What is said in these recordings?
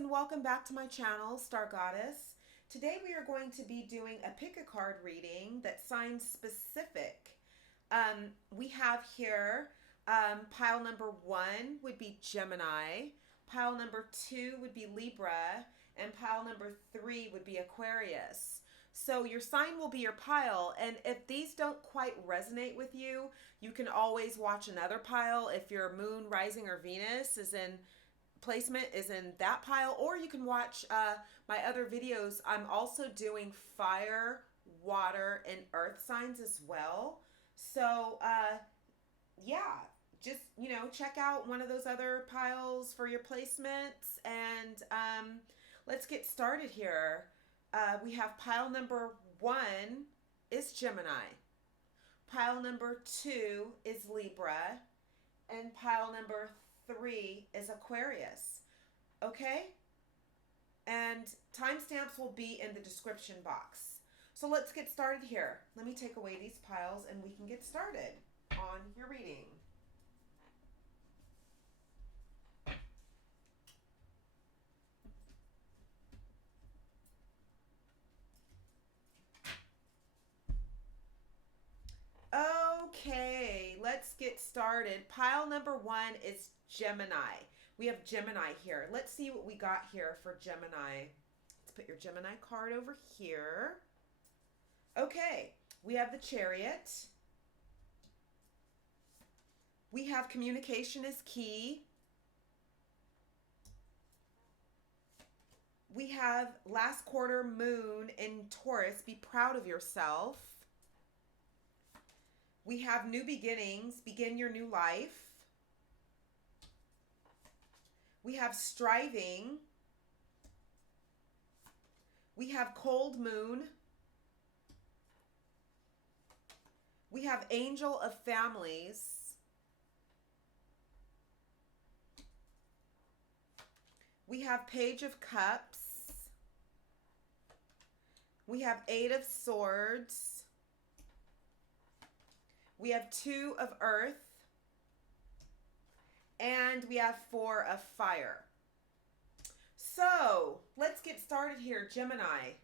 and welcome back to my channel, Star Goddess. Today we are going to be doing a pick a card reading that's sign specific. We have here pile number 1 would be Gemini, pile number 2 would be Libra, and pile number 3 would be Aquarius. So your sign will be your pile, and if these don't quite resonate with you, you can always watch another pile if your moon, rising, or Venus is in placement is in that pile, or you can watch my other videos. I'm also doing fire, water, and earth signs as well. So yeah, just check out one of those other piles for your placements, and let's get started here. We have pile number 1 is Gemini, pile number 2 is Libra, and pile number 3 is Aquarius. Okay? And timestamps will be in the description box. So let's get started here. Let me take away these piles and we can get started on your reading. Okay, let's get started. Pile number 1 is Gemini. We have Gemini here. Let's see what we got here for Gemini. Let's put your Gemini card over here. Okay, we have the Chariot. We have communication is key. We have last quarter moon in Taurus. Be proud of yourself. We have new beginnings. Begin your new life. We have striving. We have cold moon. We have angel of families. We have page of cups. We have 8 of swords. We have 2 of earth, and we have 4 of fire. So let's get started here, Gemini.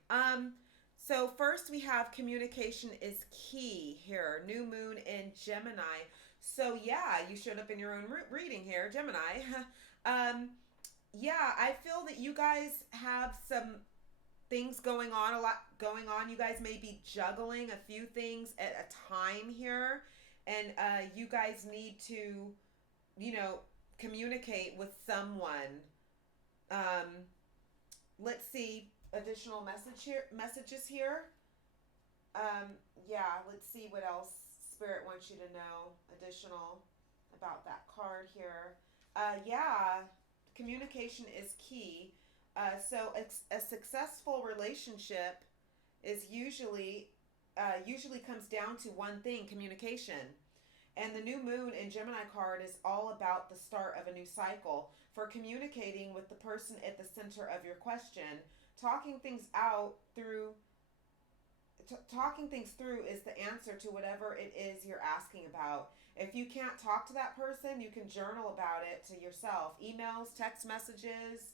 So first we have communication is key here, new moon in Gemini. So yeah, you showed up in your own reading here, Gemini. Yeah, I feel that you guys have some things going on, a lot going on. You guys may be juggling a few things at a time here, and you guys need to, communicate with someone. Let's see additional messages here. Yeah, let's see what else Spirit wants you to know additional about that card here. Yeah, communication is key. So a successful relationship is usually comes down to one thing: communication. And the new moon in Gemini card is all about the start of a new cycle. For communicating with the person at the center of your question, talking things through is the answer to whatever it is you're asking about. If you can't talk to that person, you can journal about it to yourself. Emails, text messages,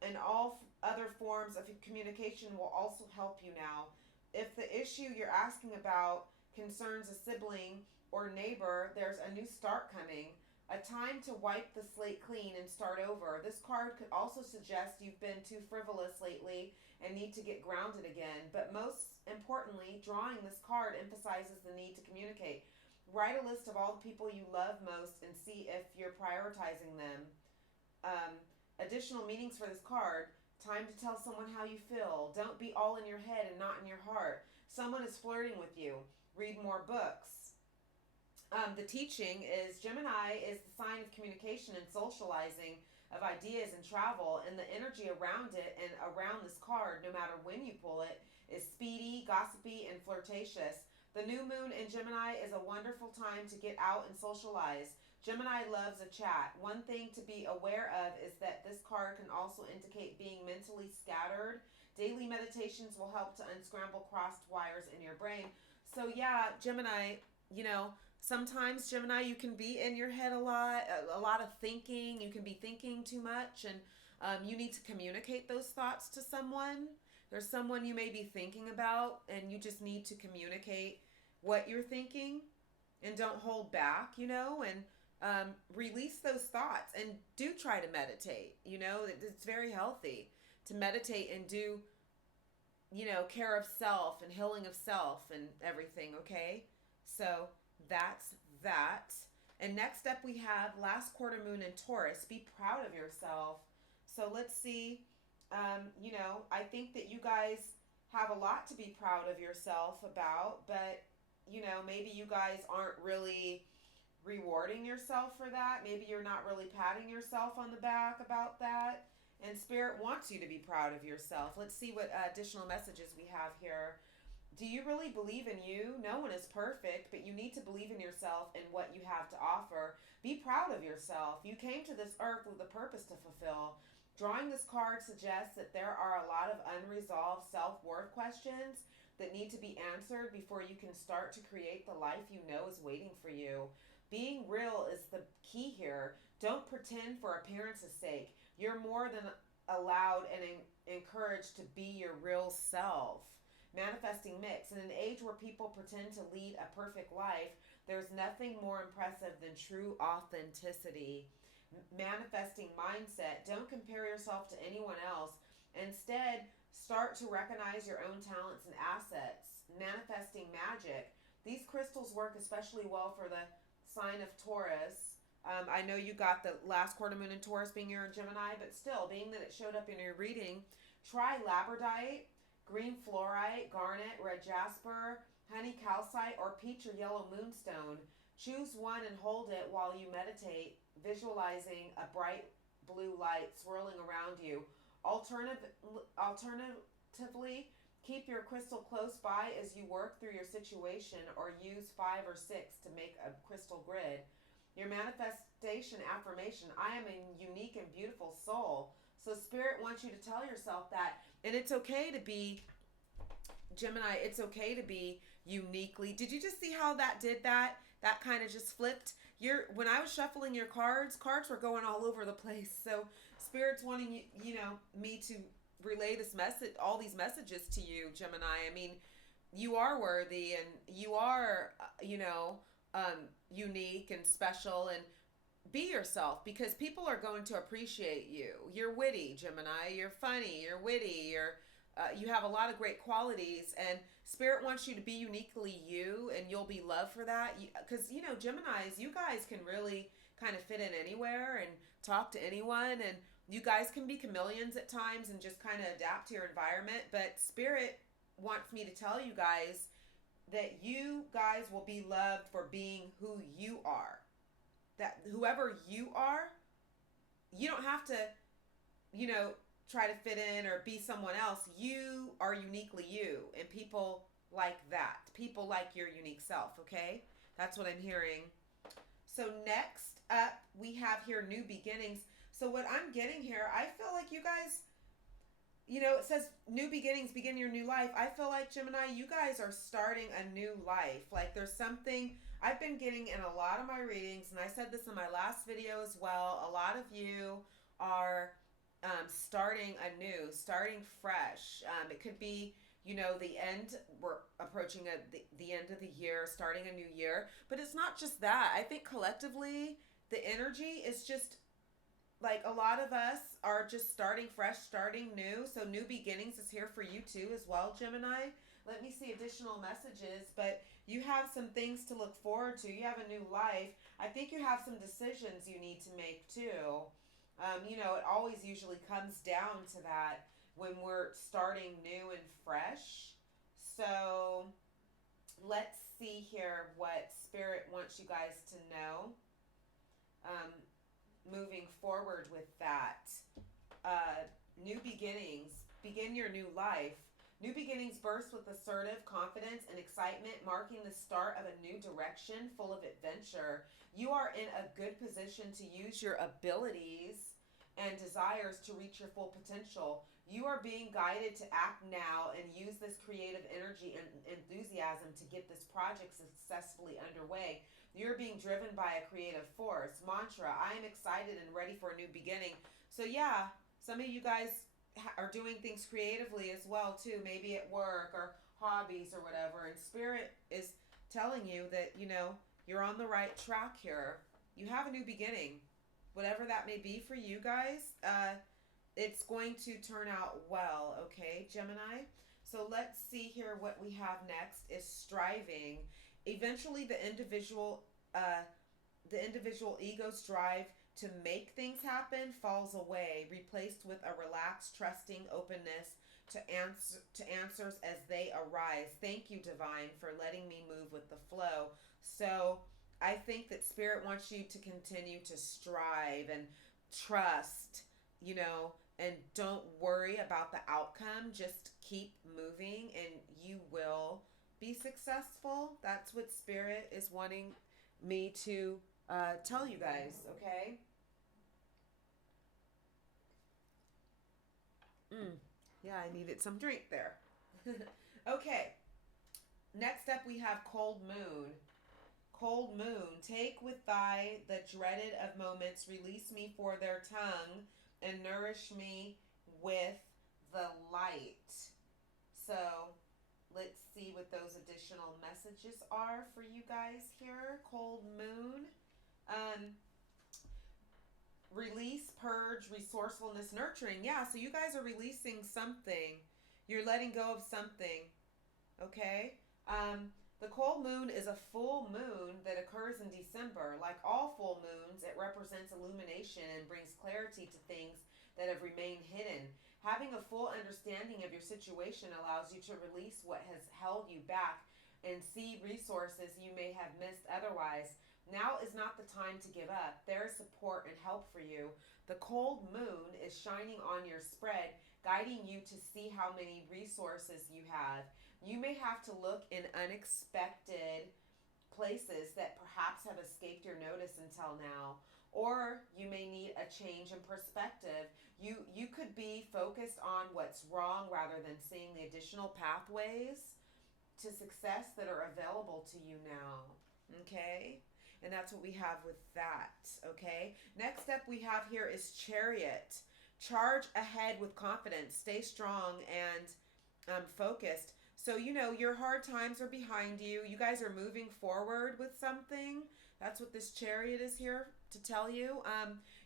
and all other forms of communication will also help you now. If the issue you're asking about concerns a sibling or neighbor, there's a new start coming, a time to wipe the slate clean and start over. This card could also suggest you've been too frivolous lately and need to get grounded again. But most importantly, drawing this card emphasizes the need to communicate. Write a list of all the people you love most and see if you're prioritizing them. Additional meanings for this card: time to tell someone how you feel. Don't be all in your head and not in your heart. Someone is flirting with you. Read more books. The teaching is Gemini is the sign of communication and socializing of ideas and travel, and the energy around it and around this card, no matter when you pull it, is speedy, gossipy, and flirtatious. The new moon in Gemini is a wonderful time to get out and socialize. Gemini loves a chat. One thing to be aware of is that this card can also indicate being mentally scattered. Daily meditations will help to unscramble crossed wires in your brain. So yeah, Gemini, Sometimes, Gemini, you can be in your head a lot of thinking. You can be thinking too much, and you need to communicate those thoughts to someone. There's someone you may be thinking about, and you just need to communicate what you're thinking, and don't hold back, and release those thoughts, and do try to meditate. It's very healthy to meditate and do, care of self and healing of self and everything, okay? So that's that. And next up we have last quarter moon in Taurus. Be proud of yourself. So let's see. I think that you guys have a lot to be proud of yourself about, but, maybe you guys aren't really rewarding yourself for that. Maybe you're not really patting yourself on the back about that. And Spirit wants you to be proud of yourself. Let's see what additional messages we have here. Do you really believe in you? No one is perfect, but you need to believe in yourself and what you have to offer. Be proud of yourself. You came to this earth with a purpose to fulfill. Drawing this card suggests that there are a lot of unresolved self-worth questions that need to be answered before you can start to create the life you know is waiting for you. Being real is the key here. Don't pretend for appearance's sake. You're more than allowed and encouraged to be your real self. Manifesting mix. In an age where people pretend to lead a perfect life, there's nothing more impressive than true authenticity. Manifesting mindset. Don't compare yourself to anyone else. Instead, start to recognize your own talents and assets. Manifesting magic. These crystals work especially well for the sign of Taurus. I know you got the last quarter moon in Taurus being your Gemini, but still, being that it showed up in your reading, try labradorite, green fluorite, garnet, red jasper, honey calcite, or peach or yellow moonstone. Choose one and hold it while you meditate, visualizing a bright blue light swirling around you. Alternatively, keep your crystal close by as you work through your situation, or use 5 or 6 to make a crystal grid. Your manifestation affirmation: I am a unique and beautiful soul. So Spirit wants you to tell yourself that. And it's okay to be, Gemini, it's okay to be uniquely. Did you just see how that did that? That kind of just flipped. When I was shuffling your cards were going all over the place. So Spirit's wanting me to relay this message, all these messages to you, Gemini. I mean, you are worthy, and you are, unique and special, and be yourself, because people are going to appreciate you. You're witty, Gemini. You're funny. You're witty. You have a lot of great qualities, and Spirit wants you to be uniquely you, and you'll be loved for that. Because, Geminis, you guys can really kind of fit in anywhere and talk to anyone, and you guys can be chameleons at times and just kind of adapt to your environment. But Spirit wants me to tell you guys that you guys will be loved for being who you are. That whoever you are, you don't have to, try to fit in or be someone else. You are uniquely you, and people like that. People like your unique self, okay? That's what I'm hearing. So next up, we have here new beginnings. So what I'm getting here, I feel like you guys, it says new beginnings, begin your new life. I feel like, Gemini, you guys are starting a new life. Like there's something I've been getting in a lot of my readings, and I said this in my last video as well. A lot of you are starting anew, starting fresh. It could be, the end. We're approaching the end of the year, starting a new year. But it's not just that. I think collectively, the energy is just like a lot of us are just starting fresh, starting new. So new beginnings is here for you too as well, Gemini. Let me see additional messages, but you have some things to look forward to. You have a new life. I think you have some decisions you need to make too. It always usually comes down to that when we're starting new and fresh. So let's see here what Spirit wants you guys to know. Moving forward with that. New beginnings. Begin your new life. New beginnings burst with assertive confidence and excitement, marking the start of a new direction full of adventure. You are in a good position to use your abilities and desires to reach your full potential. You are being guided to act now and use this creative energy and enthusiasm to get this project successfully underway. You're being driven by a creative force. Mantra, I am excited and ready for a new beginning. So yeah, some of you guys are doing things creatively as well too, maybe at work or hobbies or whatever. And Spirit is telling you that, you're on the right track here. You have a new beginning. Whatever that may be for you guys, it's going to turn out well, okay, Gemini? So let's see here what we have next is striving. Eventually the individual ego's drive to make things happen falls away, replaced with a relaxed, trusting openness to answers as they arise. Thank you, Divine, for letting me move with the flow. So I think that Spirit wants you to continue to strive and trust, and don't worry about the outcome. Just keep moving and you will be successful. That's what Spirit is wanting me to tell you guys, okay? Yeah, I needed some drink there. Okay, next up we have Cold Moon. Cold Moon, take with thy the dreaded of moments, release me for their tongue, and nourish me with the light. So let's see what those additional messages are for you guys here. Cold Moon. Release, purge, resourcefulness, nurturing. Yeah, so you guys are releasing something. You're letting go of something. Okay? The cold moon is a full moon that occurs in December. Like all full moons, it represents illumination and brings clarity to things that have remained hidden. Having a full understanding of your situation allows you to release what has held you back and see resources you may have missed otherwise. Now is not the time to give up. There is support and help for you. The cold moon is shining on your spread, guiding you to see how many resources you have. You may have to look in unexpected places that perhaps have escaped your notice until now. Or you may need a change in perspective. You could be focused on what's wrong rather than seeing the additional pathways to success that are available to you now. Okay? And that's what we have with that. Okay? Next up we have here is Chariot. Charge ahead with confidence. Stay strong and focused. So, your hard times are behind you. You guys are moving forward with something. That's what this Chariot is here to tell you.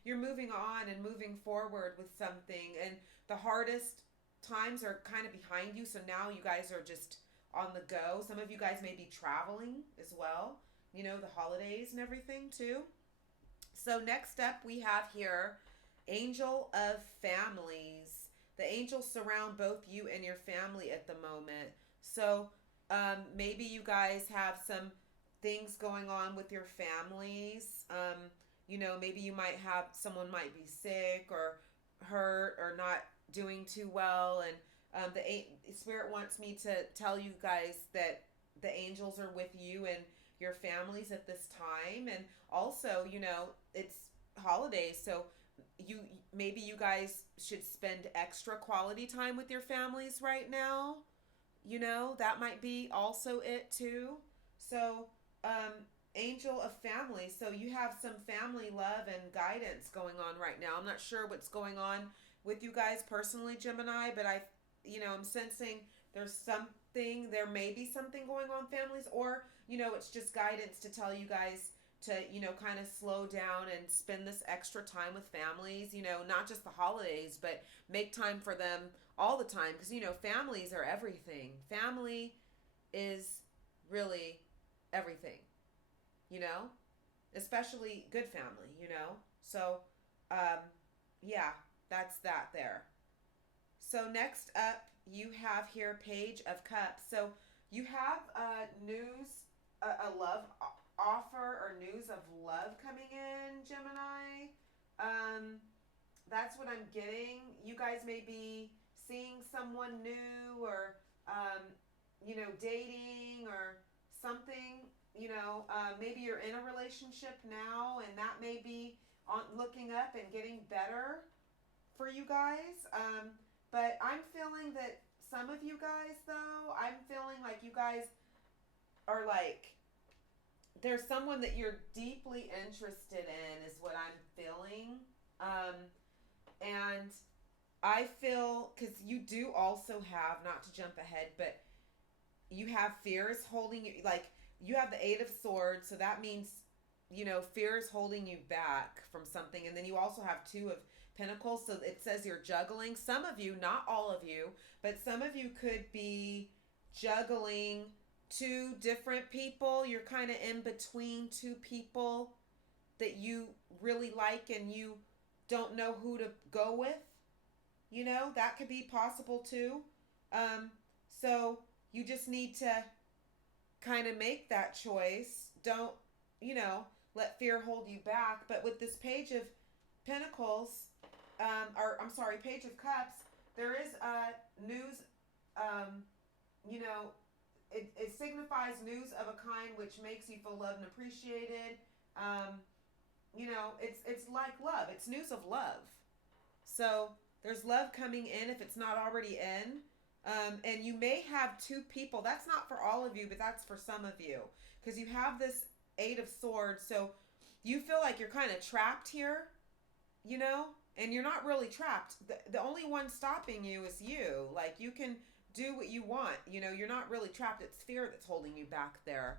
You're moving on and moving forward with something. And the hardest times are kind of behind you. So now you guys are just on the go. Some of you guys may be traveling as well. The holidays and everything too. So next up we have here Angel of Families. The angels surround both you and your family at the moment. So maybe you guys have some things going on with your families. Maybe you might have someone might be sick or hurt or not doing too well. And the Spirit wants me to tell you guys that the angels are with you and your families at this time. And also, it's holidays. So maybe you guys should spend extra quality time with your families right now. That might be also it too. So, Angel of Family. So you have some family love and guidance going on right now. I'm not sure what's going on with you guys personally, Gemini, but I'm sensing there may be something going on families, or, it's just guidance to tell you guys to, kind of slow down and spend this extra time with families, not just the holidays, but make time for them all the time. Because, families are everything. Family is really everything, especially good family, So, yeah, that's that there. So next up, you have here Page of Cups. So you have a love offer or news of love coming in, Gemini. That's what I'm getting. You guys may be seeing someone new or, dating or something. Maybe you're in a relationship now and that may be looking up and getting better for you guys. But I'm feeling that some of you guys, though, I'm feeling like you guys are like there's someone that you're deeply interested in, is what I'm feeling. And I feel, because you do also have, not to jump ahead, but you have fears holding you, like, you have the Eight of Swords, so that means, fear is holding you back from something. And then you also have Two of Pentacles, so it says you're juggling. Some of you, not all of you, but some of you could be juggling two different people. You're kind of in between two people that you really like and you don't know who to go with. That could be possible too. So you just need to kind of make that choice. Don't, let fear hold you back. But with this Page of Pentacles, Page of Cups, there is news, it signifies news of a kind which makes you feel loved and appreciated. It's like love. It's news of love. So there's love coming in if it's not already in. And you may have two people. That's not for all of you, but that's for some of you. Because you have this Eight of Swords. So you feel like you're kind of trapped here, and you're not really trapped. The only one stopping you is you. Like, you can do what you want. You're not really trapped. It's fear that's holding you back there.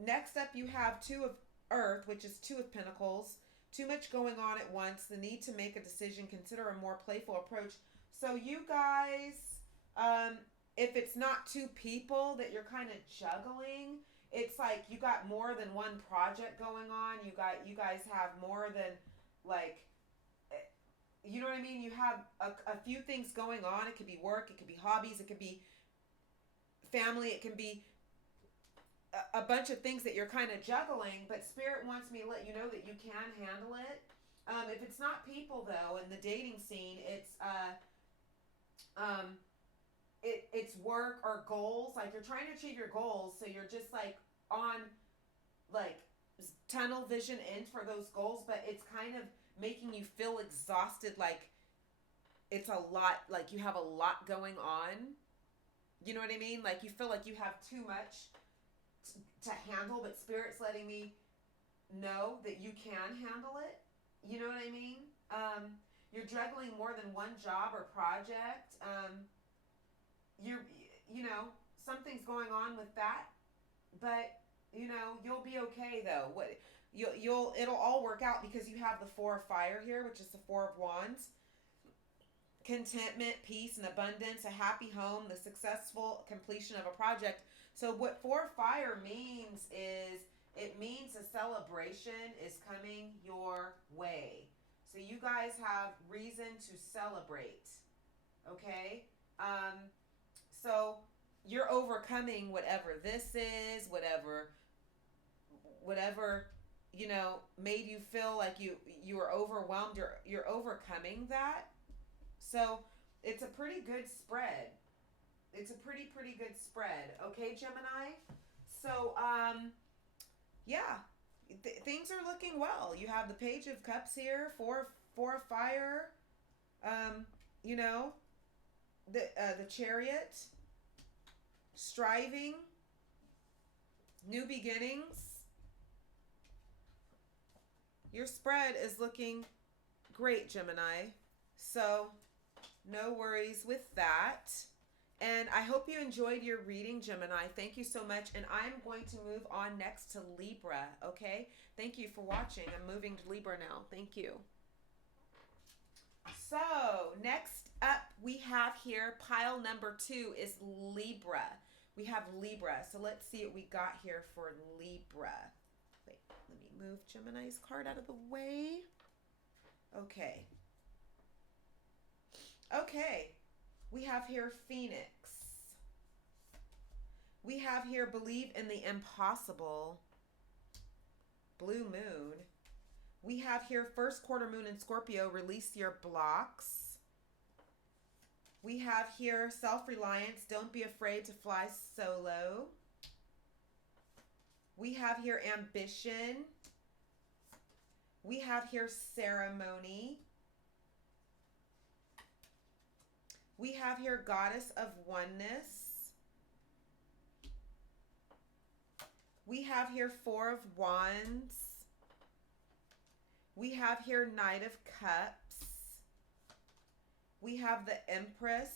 Next up, you have Two of Earth, which is Two of Pentacles. Too much going on at once. The need to make a decision. Consider a more playful approach. So you guys, if it's not two people that you're kind of juggling, it's like you got more than one project going on. You guys have more than, like, you know what I mean? You have a few things going on. It could be work. It could be hobbies. It could be family. It can be a bunch of things that you're kind of juggling. But Spirit wants me to let you know that you can handle it. If it's not people, though, in the dating scene, it's work or goals. Like, you're trying to achieve your goals, so you're just like on like tunnel vision in for those goals, but it's kind of making you feel exhausted, like it's a lot, like you have a lot going on. You know what I mean? Like, you feel like you have too much to handle, but Spirit's letting me know that you can handle it. You know what I mean? You're juggling more than one job or project. Something's going on with that, but you'll be okay though. It'll all work out because you have the Four of Fire here, which is the Four of Wands. Contentment, peace, and abundance, a happy home, the successful completion of a project. So what Four of Fire means is, it means a celebration is coming your way. So you guys have reason to celebrate, okay? So you're overcoming whatever this is, whatever made you feel like you were overwhelmed. You're overcoming that. So it's a pretty good spread. It's a pretty good spread, okay, Gemini? So yeah. Things are looking well. You have the Page of Cups here, Four of Fire, the Chariot, striving, new beginnings. Your spread is looking great, Gemini. So no worries with that. And I hope you enjoyed your reading, Gemini. Thank you so much. And I'm going to move on next to Libra, okay? Thank you for watching. I'm moving to Libra now. Thank you. So, next up we have here, pile number 2 is Libra. We have Libra. So let's see what we got here for Libra. Wait, let me move Gemini's card out of the way. Okay. Okay. We have here Phoenix. We have here believe in the impossible. Blue Moon. We have here first quarter moon in Scorpio, release your blocks. We have here self-reliance, don't be afraid to fly solo. We have here ambition. We have here ceremony. We have here goddess of oneness. We have here Four of Wands. We have here Knight of Cups. We have the Empress.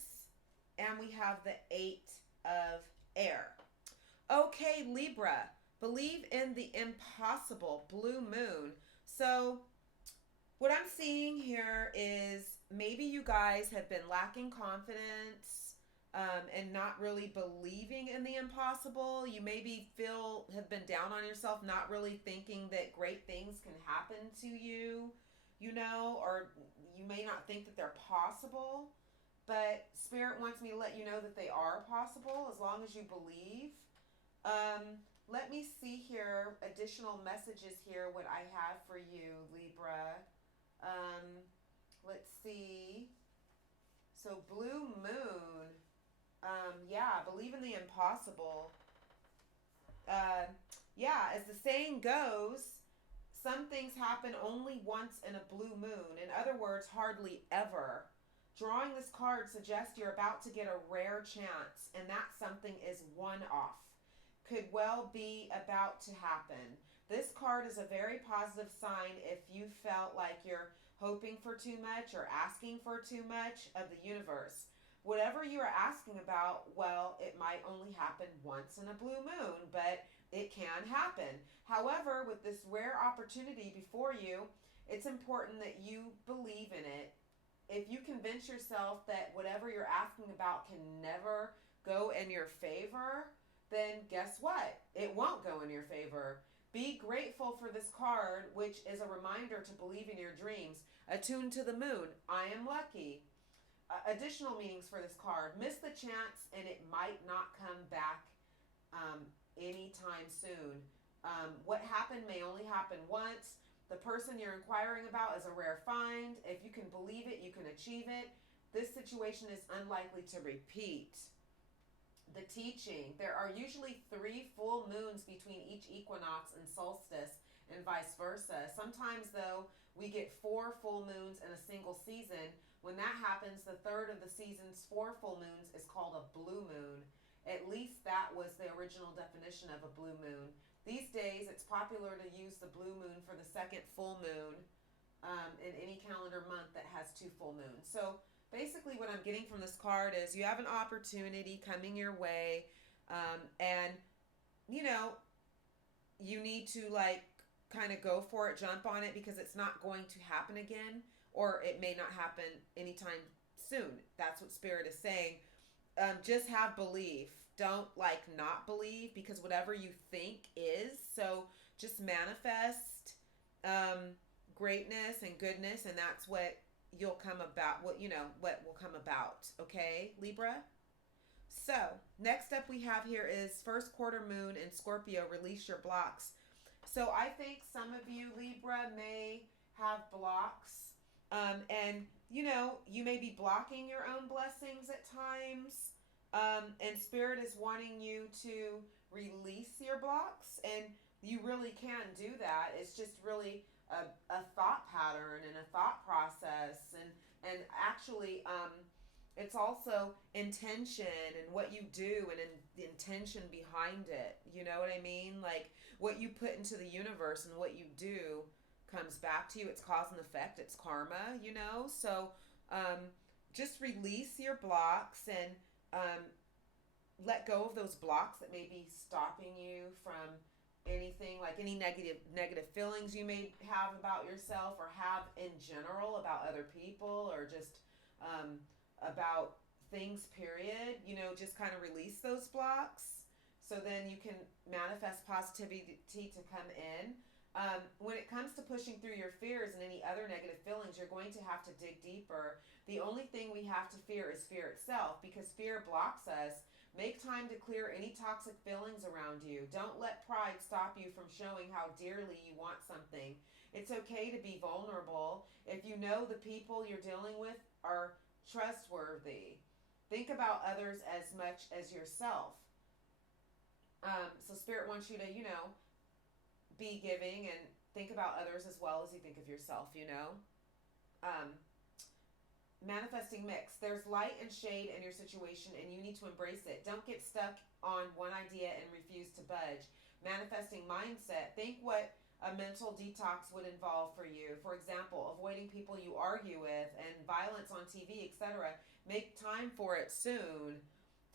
And we have the Eight of Air. Okay, Libra. Believe in the impossible. Blue Moon. So what I'm seeing here is maybe you guys have been lacking confidence and not really believing in the impossible. You maybe have been down on yourself, not really thinking that great things can happen to you, or you may not think that they're possible. But Spirit wants me to let you know that they are possible as long as you believe. Let me see here, additional messages here, what I have for you, Libra. Let's see. So Blue Moon. Yeah, believe in the impossible. Yeah, as the saying goes, some things happen only once in a blue moon. In other words, hardly ever. Drawing this card suggests you're about to get a rare chance, and that something is one-off. Could well be about to happen. This card is a very positive sign if you felt like you're hoping for too much or asking for too much of the universe. Whatever you are asking about, well, it might only happen once in a blue moon, but it can happen. However, with this rare opportunity before you, it's important that you believe in it. If you convince yourself that whatever you're asking about can never go in your favor, then guess what? It won't go in your favor. Be grateful for this card, which is a reminder to believe in your dreams. Attuned to the moon. I am lucky. Additional meanings for this card. Miss the chance and it might not come back anytime soon. What happened may only happen once. The person you're inquiring about is a rare find. If you can believe it, you can achieve it. This situation is unlikely to repeat. The teaching. There are usually 3 full moons between each equinox and solstice and vice versa. Sometimes, though, we get 4 full moons in a single season. When that happens, the third of the season's 4 full moons is called a blue moon. At least that was the original definition of a blue moon. These days, it's popular to use the blue moon for the second full moon in any calendar month that has 2 full moons. So basically what I'm getting from this card is you have an opportunity coming your way, and you need to kind of go for it, jump on it, because it's not going to happen again, or it may not happen anytime soon. That's what Spirit is saying. Just have belief. Don't not believe, because whatever you think is. So just manifest greatness and goodness, and that's what you'll come about. What will come about. Okay, Libra. So next up we have here is first quarter moon in Scorpio. Release your blocks. So I think some of you, Libra, may have blocks, and you may be blocking your own blessings at times. And Spirit is wanting you to release your blocks, and you really can do that. It's just really a thought pattern and a thought process, and actually it's also intention and what you do and the intention behind it. You know what I mean? Like what you put into the universe and what you do comes back to you. It's cause and effect. It's karma, So just release your blocks and let go of those blocks that may be stopping you from anything, like any negative feelings you may have about yourself or have in general about other people, or just about things, period. Just kind of release those blocks so then you can manifest positivity to come in. When it comes to pushing through your fears and any other negative feelings, you're going to have to dig deeper. The only thing we have to fear is fear itself, because fear blocks us. Make time to clear any toxic feelings around you. Don't let pride stop you from showing how dearly you want something. It's okay to be vulnerable if you know the people you're dealing with are trustworthy. Think about others as much as yourself. So Spirit wants you to, be giving and think about others as well as you think of yourself, Manifesting mix. There's light and shade in your situation, and you need to embrace it. Don't get stuck on one idea and refuse to budge. manifesting mindset. Think what a mental detox would involve for you. For example, avoiding people you argue with and violence on TV, etc. Make time for it soon.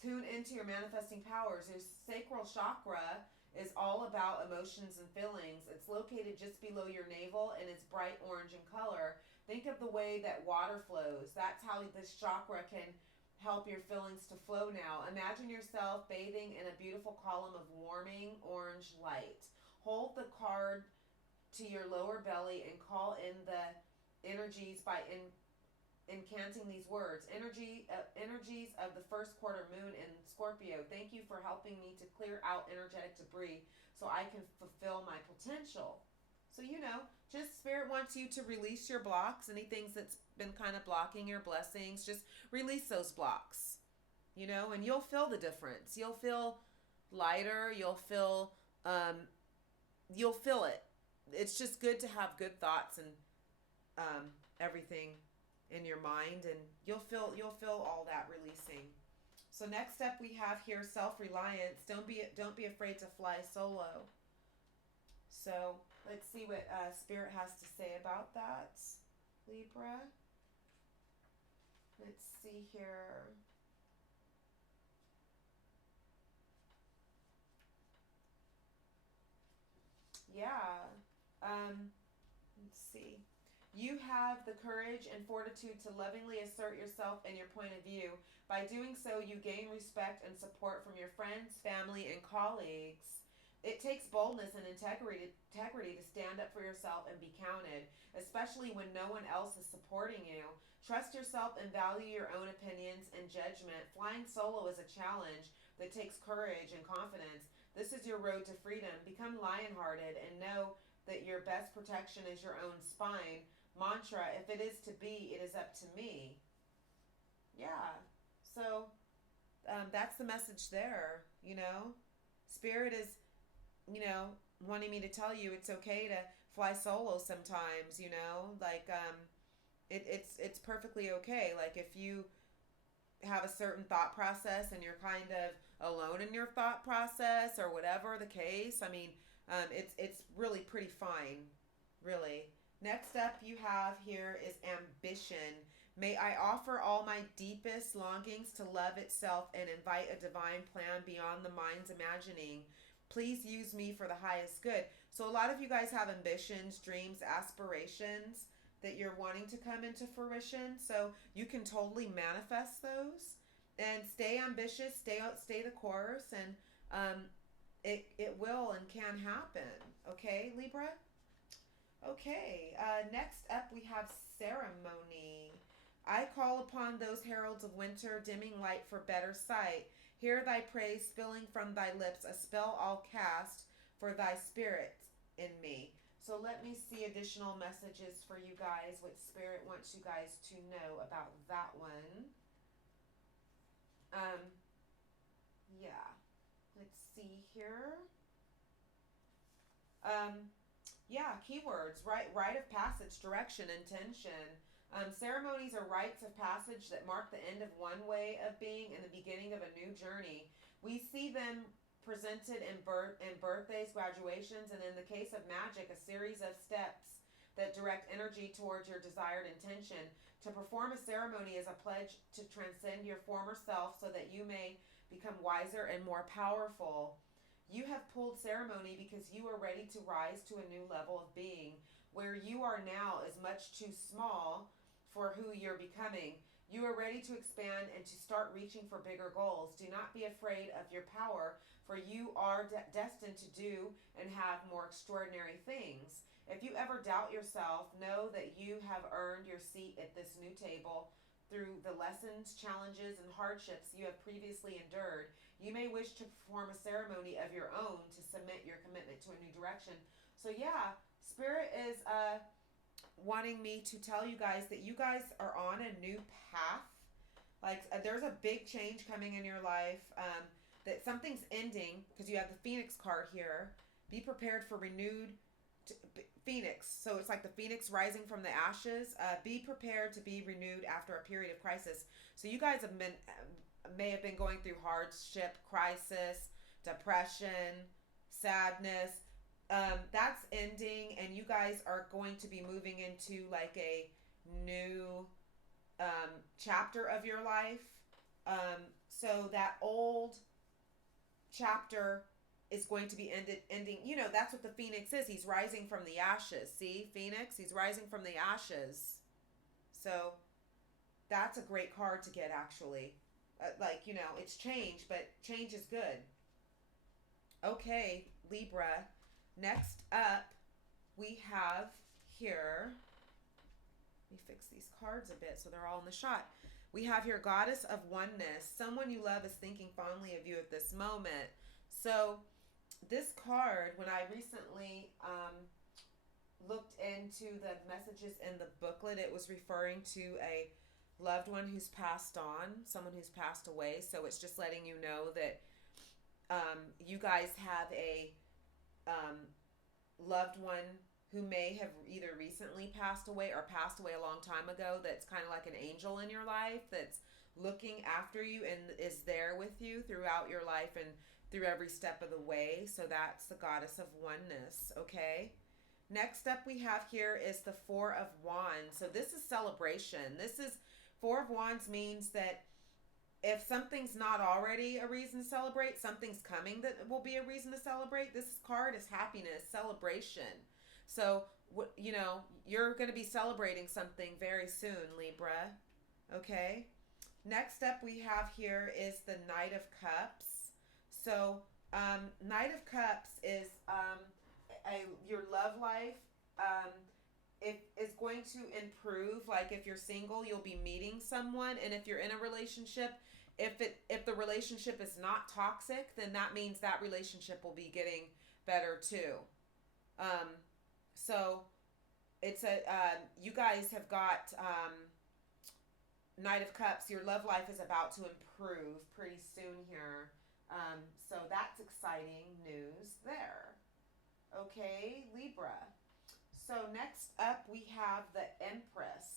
Tune into your manifesting powers. Your sacral chakra is all about emotions and feelings. It's located just below your navel and it's bright orange in color. Think of the way that water flows. That's how this chakra can help your feelings to flow now. Imagine yourself bathing in a beautiful column of warming orange light. Hold the card to your lower belly and call in the energies by incanting these words. Energies of the first quarter moon in Scorpio. Thank you for helping me to clear out energetic debris so I can fulfill my potential. So, just Spirit wants you to release your blocks, anything that's been kind of blocking your blessings. Just release those blocks, and you'll feel the difference. You'll feel lighter. You'll feel it. It's just good to have good thoughts and everything in your mind, and you'll feel all that releasing. So next up we have here self-reliance. Don't be afraid to fly solo. So let's see what Spirit has to say about that, Libra. Let's see here. Yeah. Let's see. You have the courage and fortitude to lovingly assert yourself and your point of view. By doing so, you gain respect and support from your friends, family, and colleagues. It takes boldness and integrity to stand up for yourself and be counted, especially when no one else is supporting you. Trust yourself and value your own opinions and judgment. Flying solo is a challenge that takes courage and confidence. This is your road to freedom. Become lion-hearted and know that your best protection is your own spine. Mantra, if it is to be, it is up to me. Yeah. So that's the message there, Spirit is, wanting me to tell you it's okay to fly solo sometimes, it's perfectly okay. Like if you have a certain thought process and you're kind of alone in your thought process or whatever the case, it's really pretty fine, really. Next up you have here is ambition. May I offer all my deepest longings to love itself and invite a divine plan beyond the mind's imagining. Please use me for the highest good. So a lot of you guys have ambitions, dreams, aspirations that you're wanting to come into fruition. So you can totally manifest those and stay ambitious, stay the course, and it will and can happen. Okay, Libra? Okay, next up we have ceremony. I call upon those heralds of winter, dimming light for better sight. Hear thy praise spilling from thy lips, a spell I'll cast for thy spirit in me. So let me see additional messages for you guys, what Spirit wants you guys to know about that one. Yeah. Let's see here. Yeah, keywords, rite of passage, direction, intention. Ceremonies are rites of passage that mark the end of one way of being and the beginning of a new journey. We see them presented in birthdays, graduations, and in the case of magic, a series of steps that direct energy towards your desired intention. To perform a ceremony is a pledge to transcend your former self so that you may become wiser and more powerful. You have pulled ceremony because you are ready to rise to a new level of being. Where you are now is much too small for who you're becoming. You are ready to expand and to start reaching for bigger goals. Do not be afraid of your power, for you are destined to do and have more extraordinary things. If you ever doubt yourself, know that you have earned your seat at this new table through the lessons, challenges, and hardships you have previously endured. You may wish to perform a ceremony of your own to submit your commitment to a new direction. So yeah, Spirit is wanting me to tell you guys that you guys are on a new path. Like there's a big change coming in your life, that something's ending because you have the Phoenix card here. Be prepared for renewed Phoenix. So it's like the Phoenix rising from the ashes. Be prepared to be renewed after a period of crisis. So you guys may have been going through hardship, crisis, depression, sadness. That's ending, and you guys are going to be moving into like a new chapter of your life. So that old chapter is going to be ending. You know, that's what the phoenix is. He's rising from the ashes. See, phoenix, he's rising from the ashes. So that's a great card to get, actually. Like, you know, it's change, but change is good. Okay, Libra. Next up, we have here, let me fix these cards a bit so they're all in the shot. We have here Goddess of Oneness. Someone you love is thinking fondly of you at this moment. So this card, when I recently looked into the messages in the booklet, it was referring to a loved one who's passed on, someone who's passed away. So it's just letting you know that you guys have a loved one who may have either recently passed away or passed away a long time ago, that's kind of like an angel in your life that's looking after you and is there with you throughout your life and through every step of the way. So that's the Goddess of Oneness. Okay. Next up we have here is the Four of Wands. So this is celebration. This is Four of Wands means that if something's not already a reason to celebrate, something's coming that will be a reason to celebrate. This card is happiness, celebration. So, you know, you're going to be celebrating something very soon, Libra. Okay. Next up we have here is the Knight of Cups. So, Knight of Cups is your love life. It is going to improve. Like if you're single, you'll be meeting someone, and if you're in a relationship, if the relationship is not toxic, then that means that relationship will be getting better too. So it's you guys have got Knight of Cups. Your love life is about to improve pretty soon here. So that's exciting news there. Okay, Libra. So next up we have the Empress.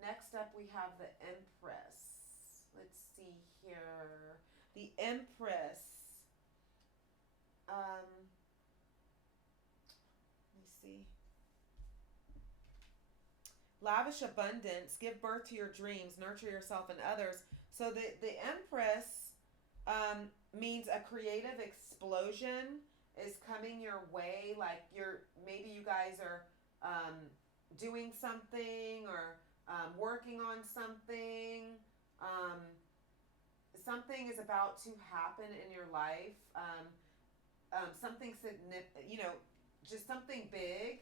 Next up we have the Empress. Let's see here. The Empress. Let me see. Lavish abundance. Give birth to your dreams. Nurture yourself and others. So the Empress means a creative explosion is coming your way. Like maybe you guys are doing something or working on something. Something is about to happen in your life. Something significant, you know, just something big.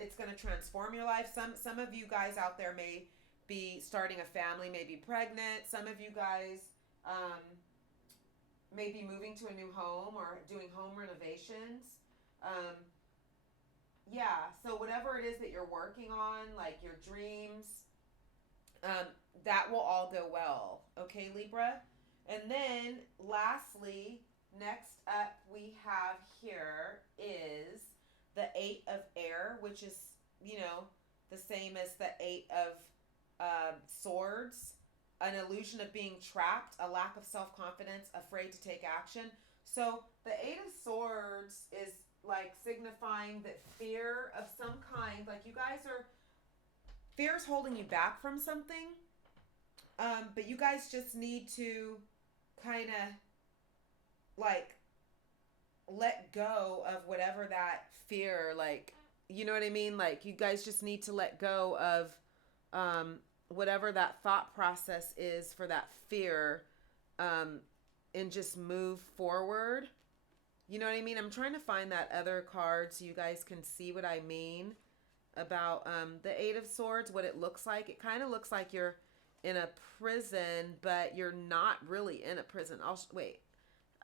It's going to transform your life. Some of you guys out there may be starting a family, may be pregnant. Some of you guys may be moving to a new home or doing home renovations. Yeah, so whatever it is that you're working on, like your dreams, that will all go well. Okay, Libra? And then lastly, next up we have here is the Eight of Air, which is, you know, the same as the Eight of Swords. An illusion of being trapped, a lack of self-confidence, afraid to take action. So the Eight of Swords is like signifying that fear of some kind, like you guys are, fear is holding you back from something. But you guys just need to kind of like let go of whatever that fear, like, you know what I mean? Like you guys just need to let go of whatever that thought process is for that fear, and just move forward. You know what I mean? I'm trying to find that other card so you guys can see what I mean about the Eight of Swords, what it looks like. It kind of looks like you're in a prison, but you're not really in a prison. Wait,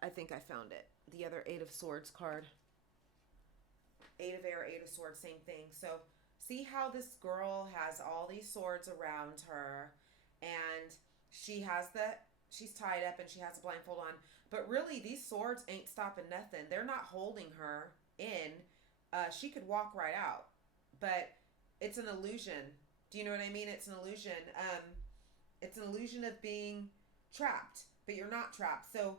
I think I found it. The other Eight of Swords card. Eight of Air, Eight of Swords, same thing. So see how this girl has all these swords around her, and she's tied up and she has a blindfold on. But really, these swords ain't stopping nothing. They're not holding her in. She could walk right out. But it's an illusion. Do you know what I mean? It's an illusion. It's an illusion of being trapped, but you're not trapped. So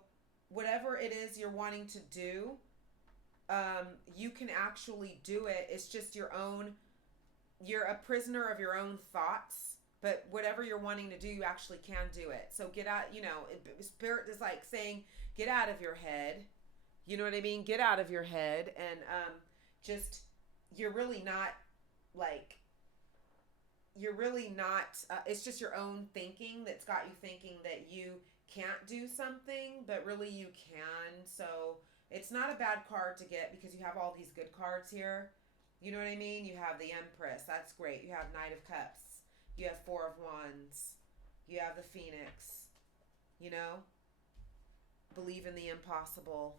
whatever it is you're wanting to do, you can actually do it. It's just you're a prisoner of your own thoughts, but whatever you're wanting to do, you actually can do it. So get out, Spirit is like saying, get out of your head. You know what I mean? Get out of your head, and just, you're really not, like, it's just your own thinking that's got you thinking that you can't do something, but really you can. So it's not a bad card to get because you have all these good cards here. You know what I mean? You have the Empress. That's great. You have Knight of Cups. You have Four of Wands. You have the Phoenix. Believe in the impossible.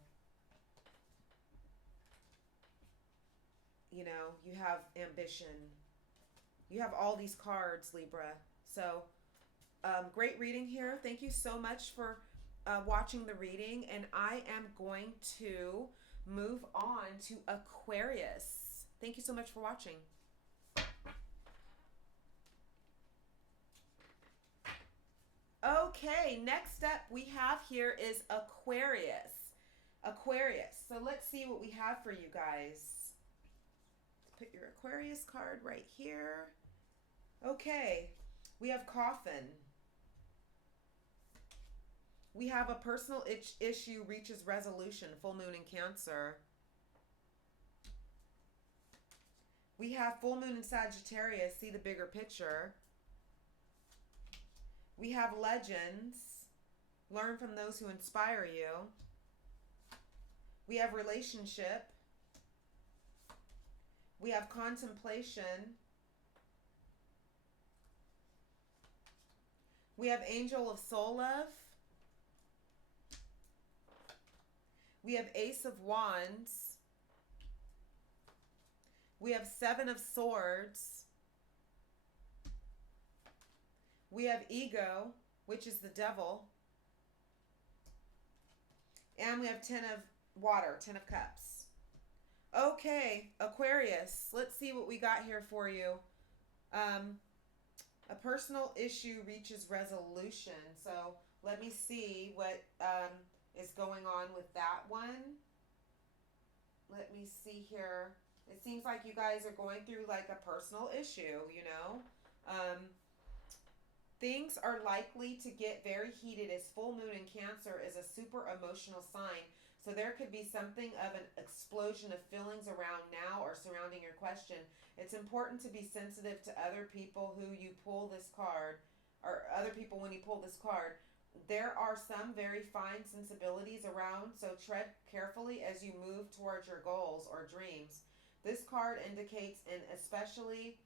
You have ambition. You have all these cards, Libra. So, great reading here. Thank you so much for watching the reading. And I am going to move on to Aquarius. Thank you so much for watching. Okay, next up we have here is Aquarius. So let's see what we have for you guys. Put your Aquarius card right here. Okay, we have Coffin. We have a personal issue reaches resolution, full moon in Cancer. We have full moon in Sagittarius, see the bigger picture. We have Legends, learn from those who inspire you. We have Relationship. We have Contemplation. We have Angel of Soul Love. We have Ace of Wands. We have Seven of Swords. We have Ego, which is the devil. And we have Ten of Water, Ten of Cups. Okay, Aquarius, let's see what we got here for you. A personal issue reaches resolution. So let me see what is going on with that one. Let me see here. It seems like you guys are going through like a personal issue, Things are likely to get very heated as full moon in Cancer is a super emotional sign. So there could be something of an explosion of feelings around now or surrounding your question. It's important to be sensitive to other people who you pull this card, or other people when you pull this card. There are some very fine sensibilities around, so tread carefully as you move towards your goals or dreams. This card indicates an especially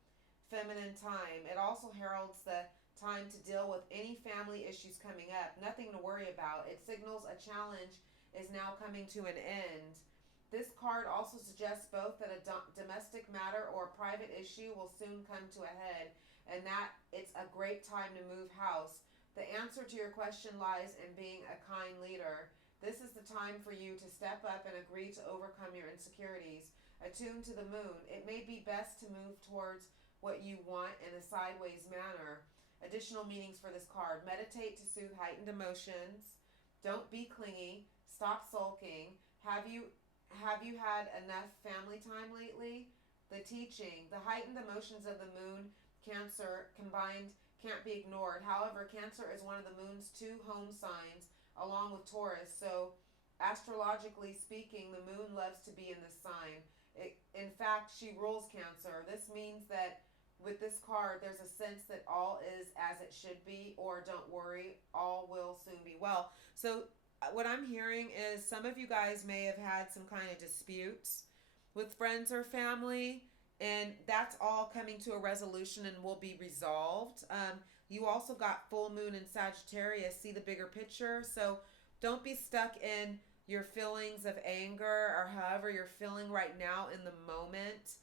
feminine time. It also heralds the time to deal with any family issues coming up. Nothing to worry about. It signals a challenge is now coming to an end. This card also suggests both that a domestic matter or a private issue will soon come to a head, and that it's a great time to move house. The answer to your question lies in being a kind leader. This is the time for you to step up and agree to overcome your insecurities. Attuned to the moon, it may be best to move towards what you want in a sideways manner. Additional meanings for this card: meditate to soothe heightened emotions. Don't be clingy. Stop sulking. Have you had enough family time lately? The teaching: the heightened emotions of the moon, Cancer, combined can't be ignored. However, Cancer is one of the moon's two home signs, along with Taurus. So, astrologically speaking, the moon loves to be in this sign. In fact, she rules Cancer. This means that with this card, there's a sense that all is as it should be, or don't worry, all will soon be well. So what I'm hearing is some of you guys may have had some kind of disputes with friends or family, and that's all coming to a resolution and will be resolved. You also got full moon in Sagittarius, see the bigger picture. So don't be stuck in your feelings of anger or however you're feeling right now in the moment.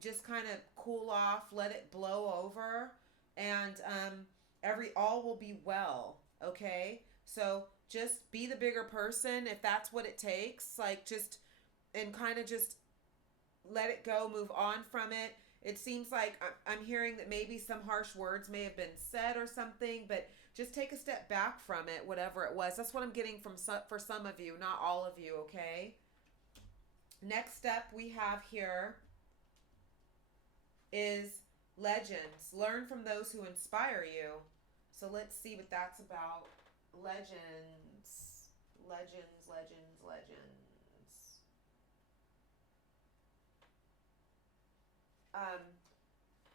Just kind of cool off, let it blow over, and all will be well, okay? So just be the bigger person if that's what it takes, and kind of just let it go, move on from it. It seems like I'm hearing that maybe some harsh words may have been said or something, but just take a step back from it, whatever it was. That's what I'm getting for some of you, not all of you, okay? Next up we have here is legends. Learn from those who inspire you. So let's see what that's about. Legends. Legends, legends, legends.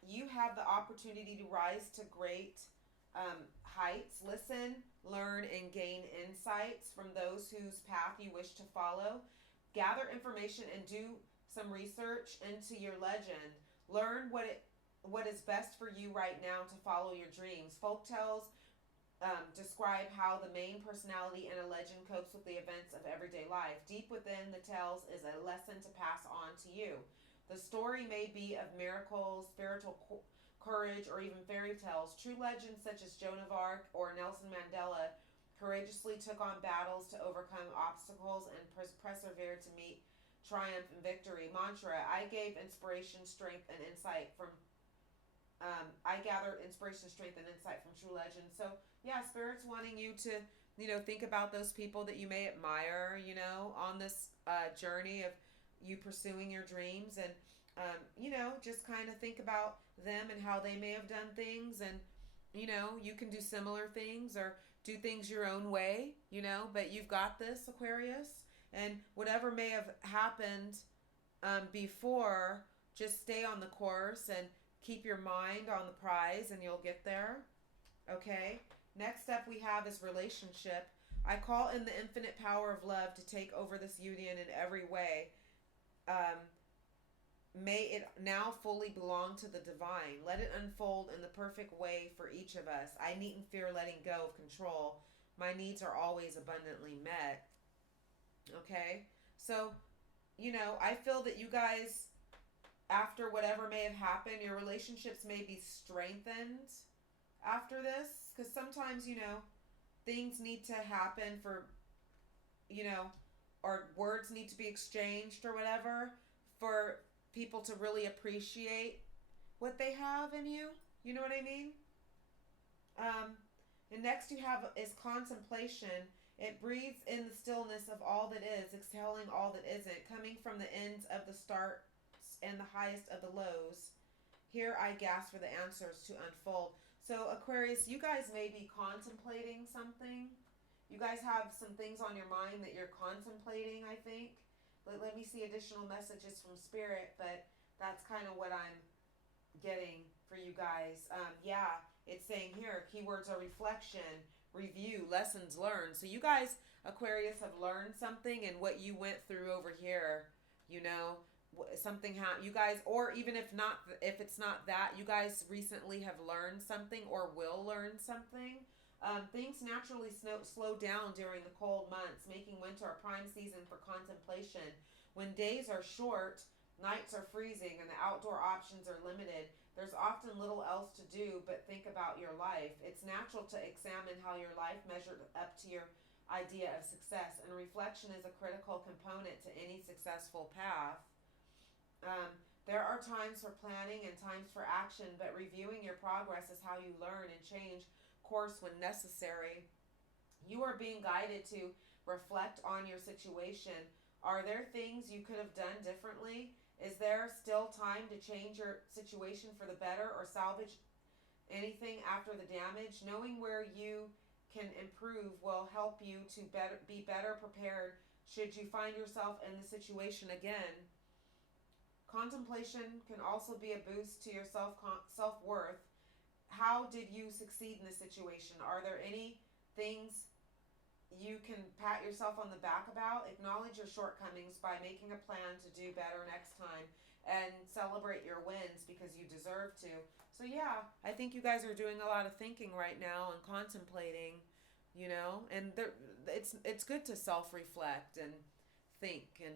You have the opportunity to rise to great heights. Listen, learn, and gain insights from those whose path you wish to follow. Gather information and do some research into your legend. Learn what is best for you right now to follow your dreams. Folktales describe how the main personality in a legend copes with the events of everyday life. Deep within the tales is a lesson to pass on to you. The story may be of miracles, spiritual courage, or even fairy tales. True legends such as Joan of Arc or Nelson Mandela courageously took on battles to overcome obstacles and persevered to meet triumph and victory. Mantra: I gave inspiration, strength, and insight from I gathered inspiration, strength, and insight from true legends. So, yeah, Spirit's wanting you to, think about those people that you may admire, on this journey of you pursuing your dreams. And, just kind of think about them and how they may have done things. And, you can do similar things or do things your own way, but you've got this, Aquarius. And whatever may have happened before, just stay on the course and keep your mind on the prize and you'll get there. Okay? Next up we have is relationship. I call in the infinite power of love to take over this union in every way. May it now fully belong to the divine. Let it unfold in the perfect way for each of us. I needn't fear letting go of control. My needs are always abundantly met. Okay? So, I feel that you guys, after whatever may have happened, your relationships may be strengthened after this. Because sometimes, things need to happen for, or words need to be exchanged or whatever for people to really appreciate what they have in you. You know what I mean? And next you have is contemplation. It breathes in the stillness of all that is, exhaling all that isn't, coming from the ends of the start and the highest of the lows. Here I gasp for the answers to unfold. So Aquarius, you guys may be contemplating something. You guys have some things on your mind that you're contemplating, I think. Let me see additional messages from Spirit, but that's kind of what I'm getting for you guys. It's saying here, keywords are reflection, review, lessons learned. So you guys, Aquarius, have learned something, and what you went through over here, something happened. You guys, or even if it's not that, you guys recently have learned something or will learn something. Things naturally slow down during the cold months, making winter a prime season for contemplation. When days are short, nights are freezing, and the outdoor options are limited, there's often little else to do but think about your life. It's natural to examine how your life measured up to your idea of success, and reflection is a critical component to any successful path. There are times for planning and times for action, but reviewing your progress is how you learn and change course when necessary. You are being guided to reflect on your situation. Are there things you could have done differently? Is there still time to change your situation for the better or salvage anything after the damage? Knowing where you can improve will help you to be better prepared should you find yourself in the situation again. Contemplation can also be a boost to your self-worth. How did you succeed in this situation? Are there any things you can pat yourself on the back about? Acknowledge your shortcomings by making a plan to do better next time and celebrate your wins because you deserve to. So yeah, I think you guys are doing a lot of thinking right now and contemplating, and it's good to self-reflect and think and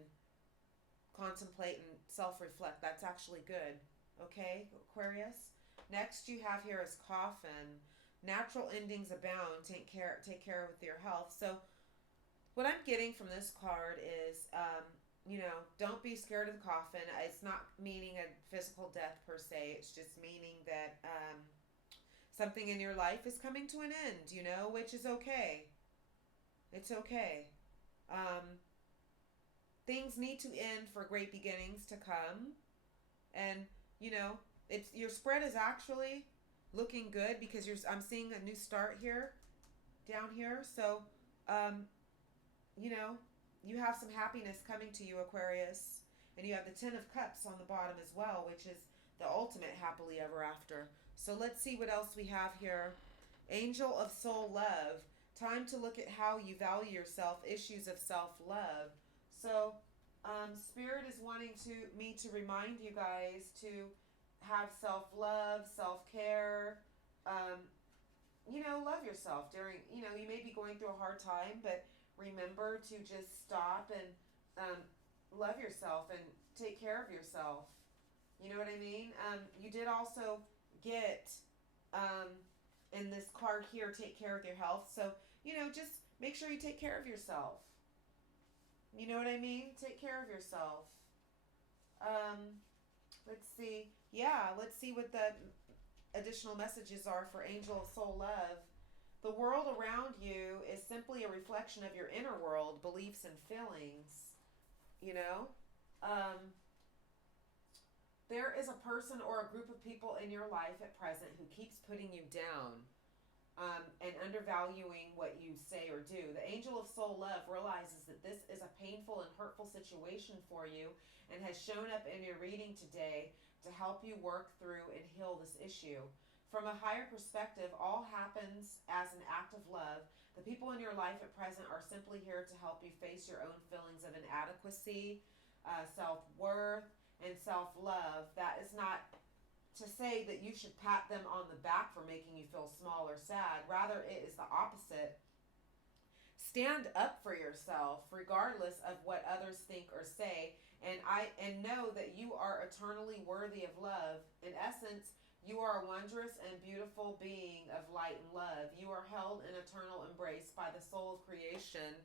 contemplate and self-reflect. That's actually good. Okay, Aquarius? Next you have here is coffin. Natural endings abound. Take care with your health. So what I'm getting from this card is, don't be scared of the coffin. It's not meaning a physical death per se. It's just meaning that something in your life is coming to an end, which is okay. It's okay. things need to end for great beginnings to come. And, you know, it's your spread is actually looking good because I'm seeing a new start here, down here. So, you know, you have some happiness coming to you, Aquarius. And you have the Ten of Cups on the bottom as well, which is the ultimate happily ever after. So let's see what else we have here. Angel of Soul Love. Time to look at how you value yourself, issues of self-love. So, Spirit is wanting me to remind you guys to have self-love, self-care. You know, love yourself during, you know, you may be going through a hard time, but remember to just stop and love yourself and take care of yourself. You know what I mean? You did also get in this card here, take care of your health. So, you know, just make sure you take care of yourself. You know what I mean? Take care of yourself. Let's see. Yeah, let's see what the additional messages are for Angel of Soul Love. The world around you is simply a reflection of your inner world, beliefs, and feelings. You know? There is a person or a group of people in your life at present who keeps putting you down and undervaluing what you say or do. The Angel of Soul Love realizes that this is a painful and hurtful situation for you and has shown up in your reading today to help you work through and heal this issue. From a higher perspective, all happens as an act of love. The people in your life at present are simply here to help you face your own feelings of inadequacy, self-worth, and self-love. That is not to say that you should pat them on the back for making you feel small or sad. Rather, it is the opposite. Stand up for yourself, regardless of what others think or say, and know that you are eternally worthy of love. In essence, you are a wondrous and beautiful being of light and love. You are held in eternal embrace by the soul of creation,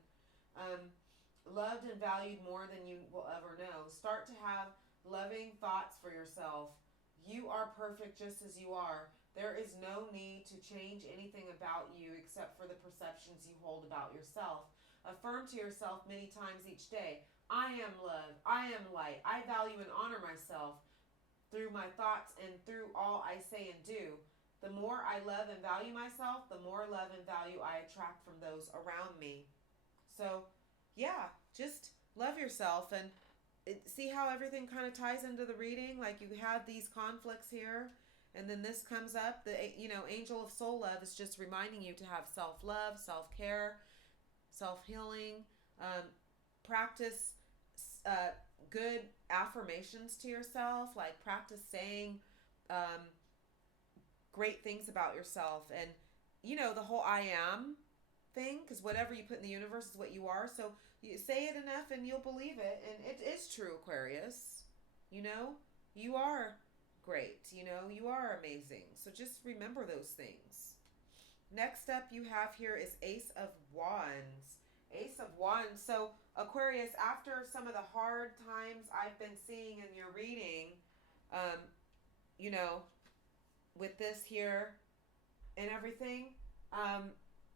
loved and valued more than you will ever know. Start to have loving thoughts for yourself. You are perfect just as you are. There is no need to change anything about you except for the perceptions you hold about yourself. Affirm to yourself many times each day, I am love, I am light, I value and honor myself through my thoughts and through all I say and do. The more I love and value myself, the more love and value I attract from those around me. So, yeah, just love yourself and see how everything kind of ties into the reading. Like you have these conflicts here, and then this comes up. The Angel of Soul Love is just reminding you to have self-love, self-care, self-healing. Practice good affirmations to yourself. Like practice saying great things about yourself, and the whole I am thing, because whatever you put in the universe is what you are. So you say it enough and you'll believe it, and it is true, Aquarius. You are great. You are amazing. So just remember those things. Next up you have here is Ace of Wands. Ace of Wands. So Aquarius, after some of the hard times I've been seeing in your reading, with this here and everything,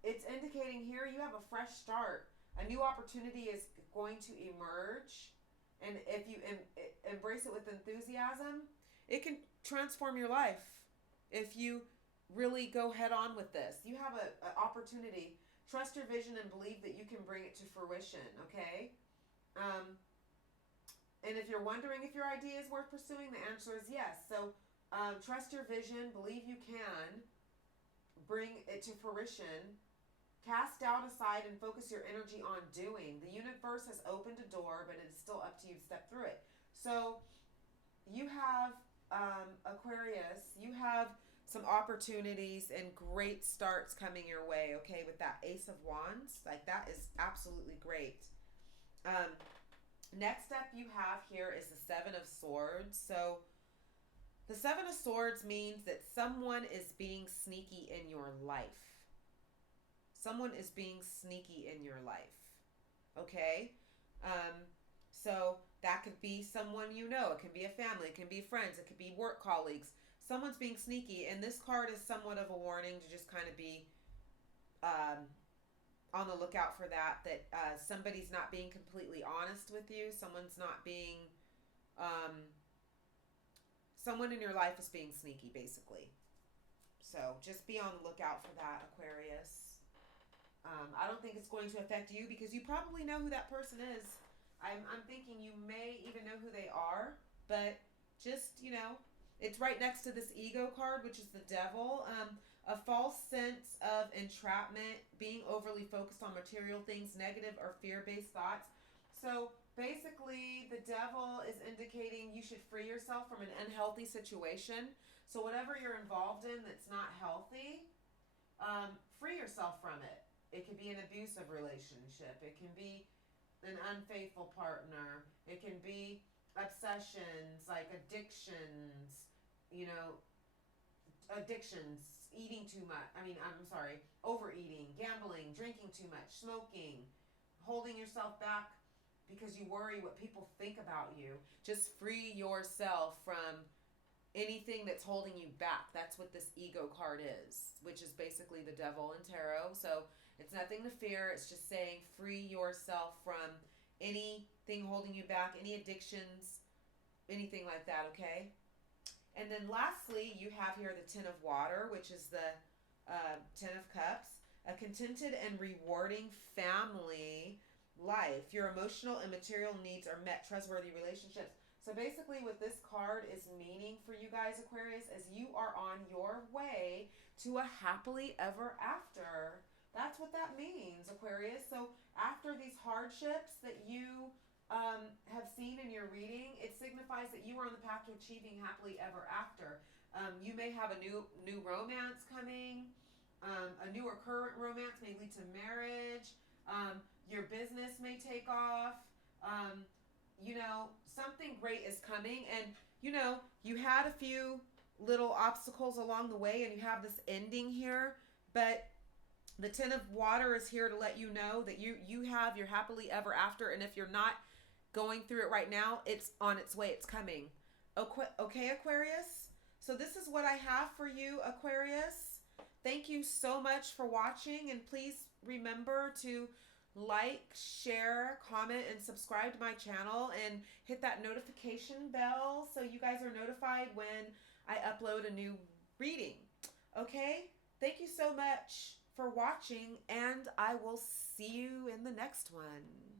it's indicating here you have a fresh start. A new opportunity is going to emerge, and if you embrace it with enthusiasm, it can transform your life. If you really go head on with this, you have an opportunity. Trust your vision and believe that you can bring it to fruition, okay? And if you're wondering if your idea is worth pursuing, the answer is yes. So trust your vision, believe you can bring it to fruition. Cast doubt aside and focus your energy on doing. The universe has opened a door, but it is still up to you to step through it. So you have, Aquarius, you have some opportunities and great starts coming your way, okay, with that Ace of Wands. Like, that is absolutely great. Next up you have here is the Seven of Swords. So the Seven of Swords means that someone is being sneaky in your life. Someone is being sneaky in your life, okay? So that could be someone you know. It can be a family. It can be friends. It could be work colleagues. Someone's being sneaky, and this card is somewhat of a warning to just kind of be on the lookout for that somebody's not being completely honest with you. Someone's not being, someone in your life is being sneaky, basically. So just be on the lookout for that, Aquarius. I don't think it's going to affect you because you probably know who that person is. I'm thinking you may even know who they are, but just, it's right next to this ego card, which is the devil. A false sense of entrapment, being overly focused on material things, negative or fear-based thoughts. So basically, the devil is indicating you should free yourself from an unhealthy situation. So whatever you're involved in that's not healthy, free yourself from it. It could be an abusive relationship. It can be an unfaithful partner. It can be obsessions like addictions, eating too much. Overeating, gambling, drinking too much, smoking, holding yourself back because you worry what people think about you. Just free yourself from anything that's holding you back. That's what this ego card is, which is basically the devil in tarot. So it's nothing to fear. It's just saying free yourself from anything holding you back, any addictions, anything like that, okay? And then lastly, you have here the Ten of Water, which is the Ten of Cups. A contented and rewarding family life. Your emotional and material needs are met. Trustworthy relationships. So basically what this card is meaning for you guys, Aquarius, is you are on your way to a happily ever after. That's what that means, Aquarius. So after these hardships that you have seen in your reading, it signifies that you are on the path to achieving happily ever after. You may have a new romance coming. A new or current romance may lead to marriage. Your business may take off. Something great is coming. And, you had a few little obstacles along the way and you have this ending here. But the Ten of Water is here to let you know that you have your happily ever after. And if you're not going through it right now, it's on its way. It's coming. Okay, Aquarius? So this is what I have for you, Aquarius. Thank you so much for watching. And please remember to like, share, comment, and subscribe to my channel. And hit that notification bell so you guys are notified when I upload a new reading. Okay? Thank you so much for watching, and I will see you in the next one.